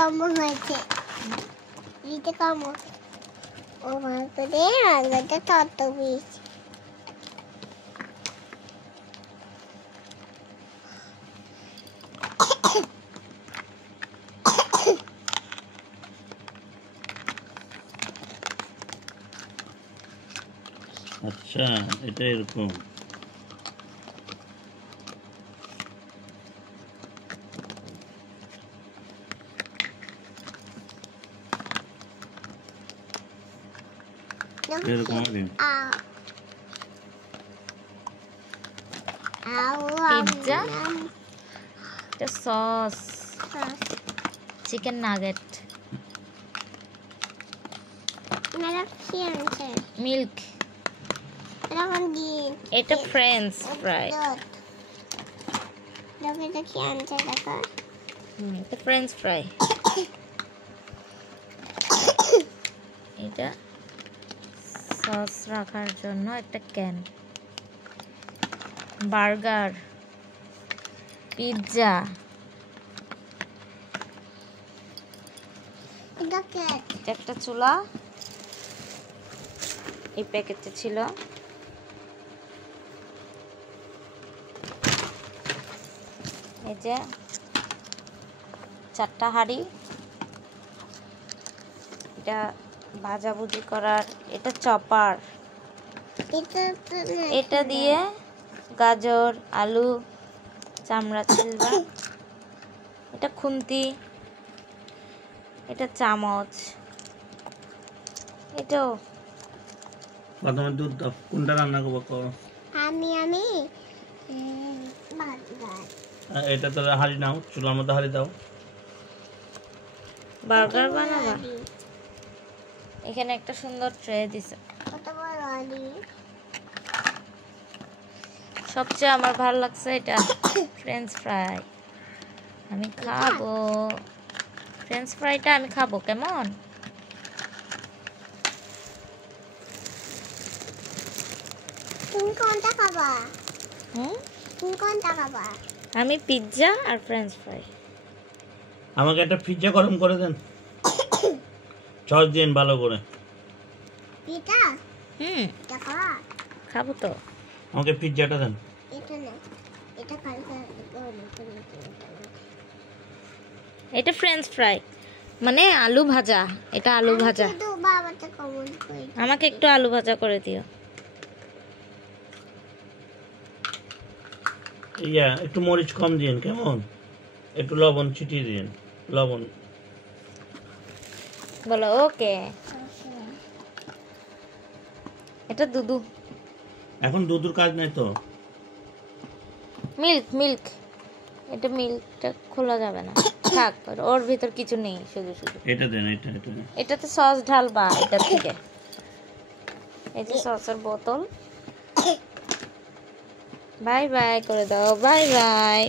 কেমন হয়েছে এটা কেমন ও ভালো করে আলাদা তত বেশি আচ্ছা এটা এরকম এরকম হবে পিৎজা এটা সস চিকেন নাগেট মিল্ক এটা ফ্রেঞ্চ ফ্রাই এটা ফ্রেঞ্চ ফ্রাই এটা সস রাখার জন্য একটা ক্যান বার্গার পিৎজা একটা চুলা এই প্যাকেটে ছিল এই যে 4টা হাঁড়ি এটা ভাজাভুজি করার এটা চপার এটা দিয়ে গাজর আলু চামড়া ছিলবা এটা খুন্তি এটা চামচ এটাও প্রথমে দুধ দাও কোনটা রান্না করবো করো আমি এটা তো হাঁড়ি নাও চুলার মধ্যে হাঁড়ি দাও বার্গার বানাবা এখানে একটা সুন্দর ট্রে দিছে সবচেয়ে আমার ভালো লাগছে এটা ফ্রেঞ্চ ফ্রাই আমি খাবো ফ্রেঞ্চ ফ্রাইটা আমি খাবো কেমন তুমি কোনটা খাবা তুমি কোনটা খাবা আমি পিৎজা আর ফ্রেঞ্চ ফ্রাই আমাকে একটা পিৎজা গরম করে দেন সস দিন ভালো করে পিৎজা এটা খাবা খাবো তো আমাকে পিৎজাটা দেন এটা না এটা কালকে এটা ফ্রেঞ্চ ফ্রাই মানে আলু ভাজা এটা আলু ভাজা আমাকে একটু আলু ভাজা করে দিও ইয়া একটু মরিচ কম দিন কেমন একটু লবণ ছিটিয়ে দিন লবণ বলো ওকে এটা দুধু এখন দুধুর কাজ নাই তো মিল্ক মিল্ক এটা মিল্কটা খোলা যাবে না থাক ওর ভিতর কিছু নেই শুধু শুধু এটা দেন এটা এটাতে সস ঢালবা এটা থেকে এই যে সসের বোতল বাই বাই করে দাও বাই বাই